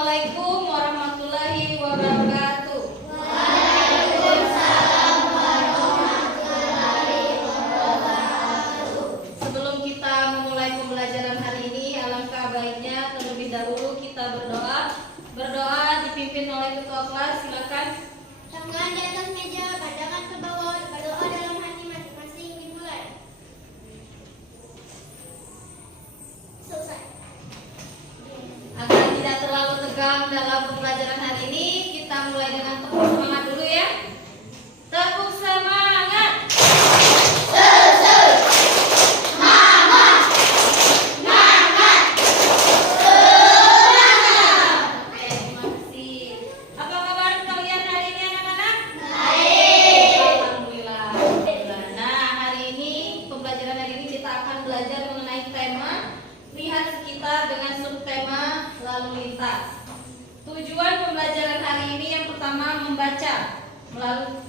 Assalamualaikum warahmatullahi wabarakatuh. Waalaikumsalam warahmatullahi wabarakatuh. Sebelum kita memulai pembelajaran hari ini, alangkah baiknya terlebih dahulu kita berdoa. Berdoa dipimpin oleh ketua kelas. Silakan. Tangan di atas meja, pandangan ke bawah, berdoa dalam hati masing-masing dimulai. Selesai. Agar tidak terlalu tegang dalam pembelajaran hari ini, kita mulai dengan tepuk semangat dulu ya. Tepuk semangat. Oke, terima kasih. Apa kabar kalian hari ini anak-anak? Baik. Alhamdulillah. Nah, hari ini pembelajaran hari ini kita akan belajar mengenai tema lihat sekitar dengan subtema lalu lintas. Tujuan pembelajaran hari ini yang pertama membaca.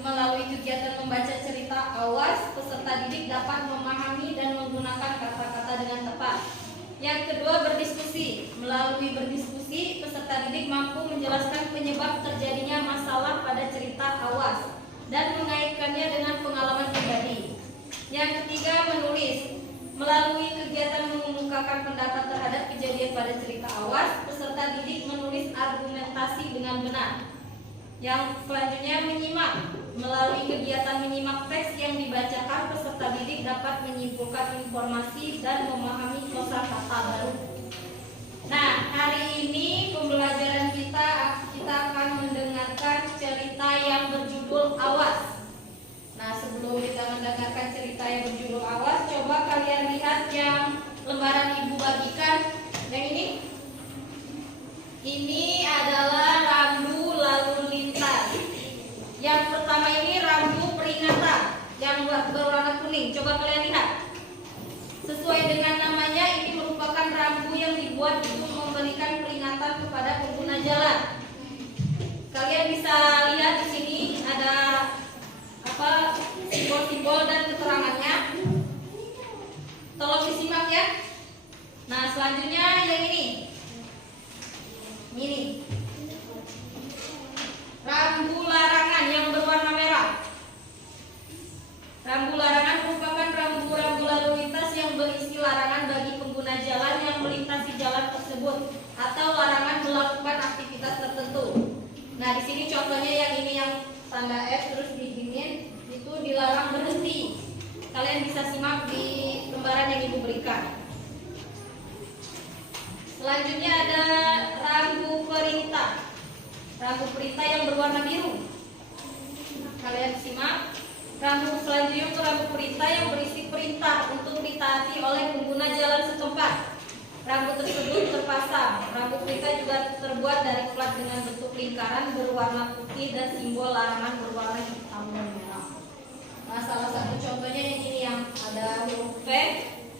Melalui kegiatan membaca cerita awas, peserta didik dapat memahami dan menggunakan kata-kata dengan tepat. Yang kedua berdiskusi. Melalui berdiskusi, peserta didik mampu menjelaskan penyebab terjadinya masalah pada cerita awas dan mengaitkannya dengan pengalaman pribadi. Yang ketiga menulis. Melalui kegiatan mengemukakan pendapat terhadap kejadian pada cerita awas, peserta didik menulis argumentasi dengan benar. Yang selanjutnya menyimak. Melalui kegiatan menyimak teks yang dibacakan, peserta didik dapat menyimpulkan informasi dan memahami kosakata baru. Nah, hari ini pembelajaran kita akan mendengarkan cerita yang berjudul Awas. Nah, sebelum kita mendengarkan cerita yang berjudul Awas, coba kalian lihat yang lembaran ibu bagikan. Yang ini? Ini adalah rambu lalu lintas. Yang pertama ini rambu peringatan yang berwarna kuning. Coba kalian lihat. Sesuai dengan namanya, ini merupakan rambu yang dibuat untuk memberikan peringatan kepada pengguna jalan. Kalian bisa lihat di sini ada simbol-simbol dan keterangannya. Tolong disimak ya. Nah, selanjutnya yang ini. Ini rambu larangan yang berwarna merah. Rambu larangan merupakan rambu-rambu lalu lintas yang berisi larangan bagi pengguna jalan yang melintasi jalan tersebut atau larangan melakukan aktivitas tertentu. Nah, di sini contohnya yang ini yang tanda F terus diginin, itu dilarang berhenti. Kalian bisa simak di lembaran yang ibu berikan. Selanjutnya ada rambu perintah. Rambu perintah yang berwarna biru. Kalian simak. Rambu selanjutnya untuk rambu perintah yang berisi perintah untuk ditaati oleh pengguna jalan setempat. Rambu tersebut terpasang. Rambu perintah juga terbuat dari plat dengan bentuk lingkaran berwarna putih dan simbol larangan berwarna hitam dan merah. Nah, salah satu contohnya yang ini yang ada huruf P,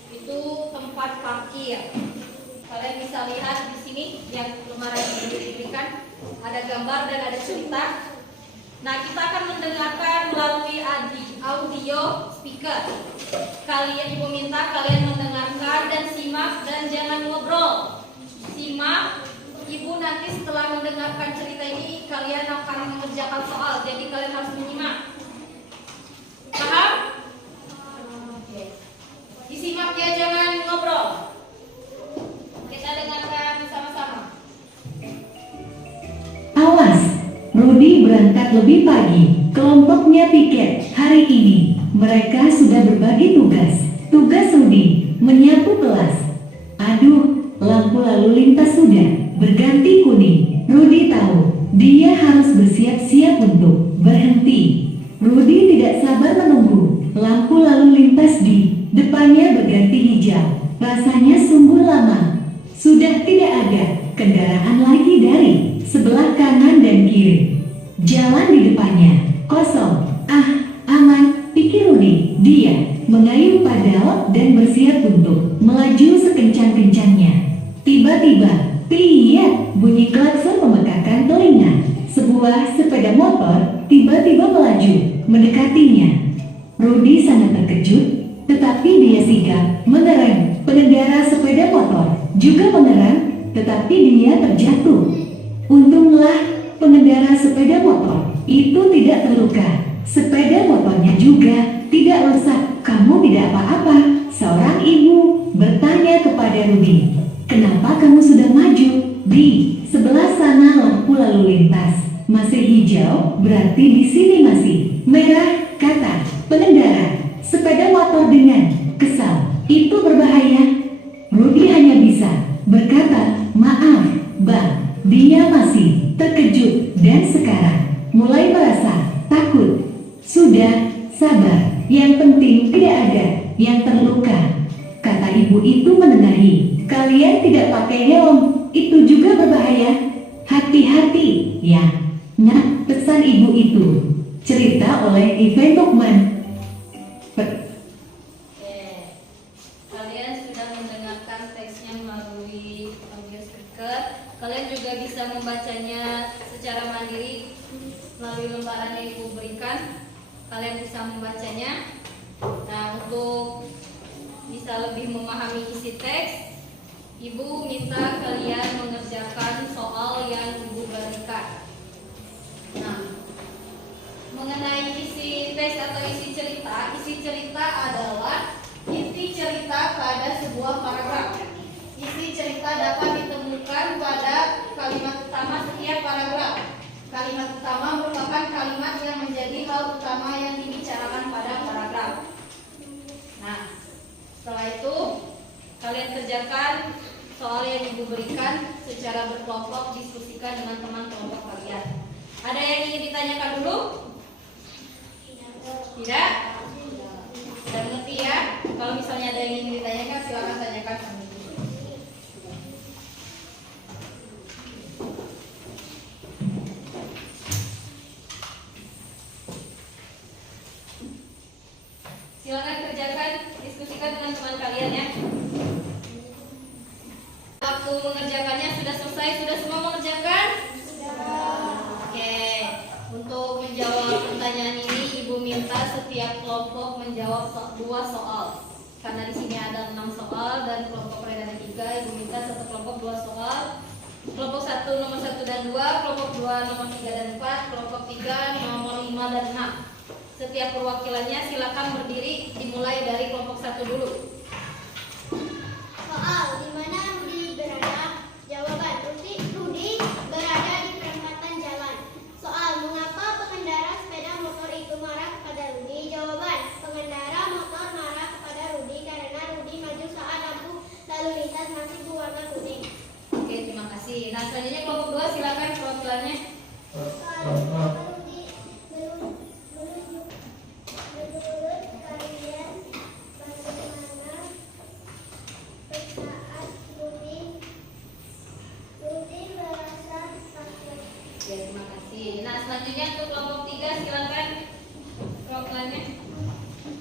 itu tempat parkir. Kalian bisa lihat di sini yang lembaran yang diberikan ada gambar dan ada cerita. Nah, kita akan mendengarkan melalui audio speaker. Kalian ibu minta kalian mendengarkan dan simak dan jangan ngobrol. Simak. Ibu nanti setelah mendengarkan cerita ini kalian akan mengerjakan soal. Jadi kalian harus menyimak. Paham? Oke. Disimak ya, jangan ngobrol. Kita dengarkan sama-sama. Awas, Rudy berangkat lebih pagi. Kelompoknya piket hari ini. Mereka sudah berbagi tugas. Tugas Rudy menyapu kelas. Aduh, lampu lalu lintas sudah berganti kuning. Rudy tahu dia harus bersiap-siap untuk berhenti. Rudy tidak sabar menunggu lampu lalu lintas di depannya berganti hijau. Rasanya sungguh lama. Sudah tidak ada kendaraan lagi dari sebelah kanan dan kiri. Jalan di depannya kosong. Aman, pikir Rudy. Dia mengayuh padel dan bersiap untuk melaju sekencang-kencangnya. Tiba-tiba, lihat, bunyi klakson memekakkan telinga. Sebuah sepeda motor tiba-tiba melaju mendekatinya. Rudy sangat terkejut, tetapi dia sigap mengerem. Pengendara sepeda motor juga mengerem, tetapi dia terjatuh. Untunglah pengendara sepeda motor itu tidak terluka. Sepeda motornya juga tidak rusak. Kamu tidak apa-apa? Seorang ibu bertanya kepada Rudi. Kenapa kamu sudah maju? Di sebelah sana lampu lalu lintas masih hijau, berarti di sini masih merah, kata pengendara sepeda motor dengan kesal. Itu berbahaya. Rudi hanya bisa berkata, maaf, Bang. Dia masih terkejut dan sekarang mulai merasa takut. Sudah, sabar. Yang penting tidak ada yang terluka, kata ibu itu menengahi. Kalian tidak pakai helm, itu juga berbahaya. Hati-hati, ya. Nah, pesan ibu itu. Cerita oleh Ivan Tukman. Kalian sudah mendengarkan teksnya melalui audio speaker. Kalian juga bisa membacanya secara mandiri melalui lembaran yang ibu berikan. Kalian bisa membacanya. Nah, untuk bisa lebih memahami isi teks, ibu minta kalian mengerjakan soal yang ibu berikan. Nah, mengenai isi teks atau isi cerita adalah inti cerita pada sebuah paragraf. Isi cerita dapat ditemukan pada kalimat utama setiap paragraf. Kalimat utama merupakan kalimat yang menjadi hal utama yang dibicarakan pada paragraf. Nah, setelah itu kalian kerjakan soal yang ibu berikan secara berkelompok, diskusikan dengan teman kelompok kalian. Ada yang ingin ditanyakan dulu? Tidak? Sudah mengerti ya? Kalau misalnya ada yang ingin ditanyakan, silakan tanyakan. Silakan kerjakan, diskusikan dengan teman kalian ya. Waktu mengerjakannya sudah selesai, sudah semua mengerjakan? Oke. Untuk menjawab pertanyaan ini, ibu minta setiap kelompok menjawab dua soal. Karena di sini ada 6 soal dan kelompok mereka ada 3, ibu minta satu kelompok 2 soal. Kelompok 1 nomor 1 dan 2, kelompok 2 nomor 3 dan 4, kelompok 3 nomor 5 dan 6. Setiap perwakilannya silakan berdiri, dimulai dari kelompok 1 dulu. Soal, di mana Rudi berada? Jawaban, Rudi berada di perempatan jalan. Soal, mengapa pengendara sepeda motor itu marah kepada Rudi? Jawaban, pengendara motor marah kepada Rudi karena Rudi maju saat lampu lalu lintas masih berwarna kuning. Oke, terima kasih. Nah, selanjutnya kelompok 2 silakan perwakilannya. Oke, terima kasih. Nah, selanjutnya untuk kelompok 3 silakan perwakilannya.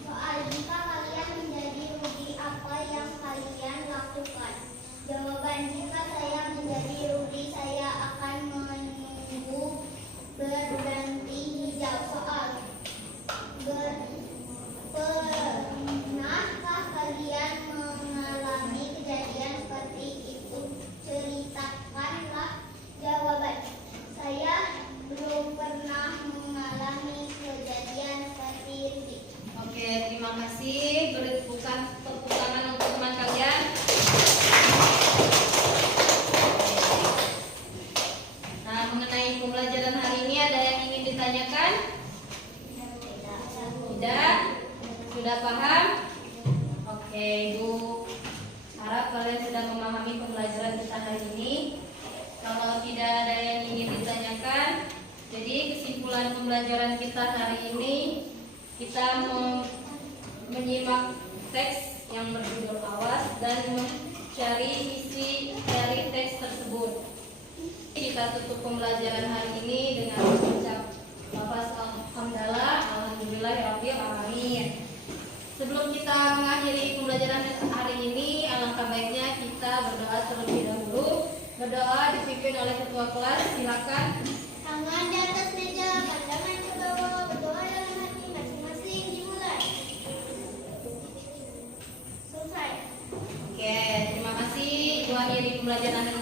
Soal, jika kalian menjadi Rudi, apa yang kalian lakukan? Jawaban, jika saya menjadi Rudi, saya akan menunggu berganti hijau. Soal, pernahkah kalian mengalami kejadian seperti itu? Ceritakanlah. Jawaban, saya belum pernah mengalami kejadian seperti Rudi. Oke, terima kasih. Beri tepuk tangan untuk teman kalian. Nah, mengenai pembelajaran hari ini ada yang ingin ditanyakan? Tidak? Sudah paham? Oke, Ibu harap kalian sudah memahami pembelajaran kita hari ini. Kalau tidak ada yang ingin ditanyakan, jadi kesimpulan pembelajaran kita hari ini, kita menyimak teks yang berjudul Awas dan mencari isi dari teks tersebut. Kita tutup pembelajaran hari ini dengan mengucap lafaz alhamdulillah, alhamdulillahirabbil alamin. Sebelum kita mengakhiri pembelajaran hari ini, alangkah baiknya kita berdoa terlebih dahulu. Berdoa dipimpin oleh ketua kelas. Silakan. Tangan di atas meja, pandangan ke bawah, berdoa dalam hati masing-masing dimulai. Selesai. Oke, terima kasih. Itu akhiri pembelajaran hari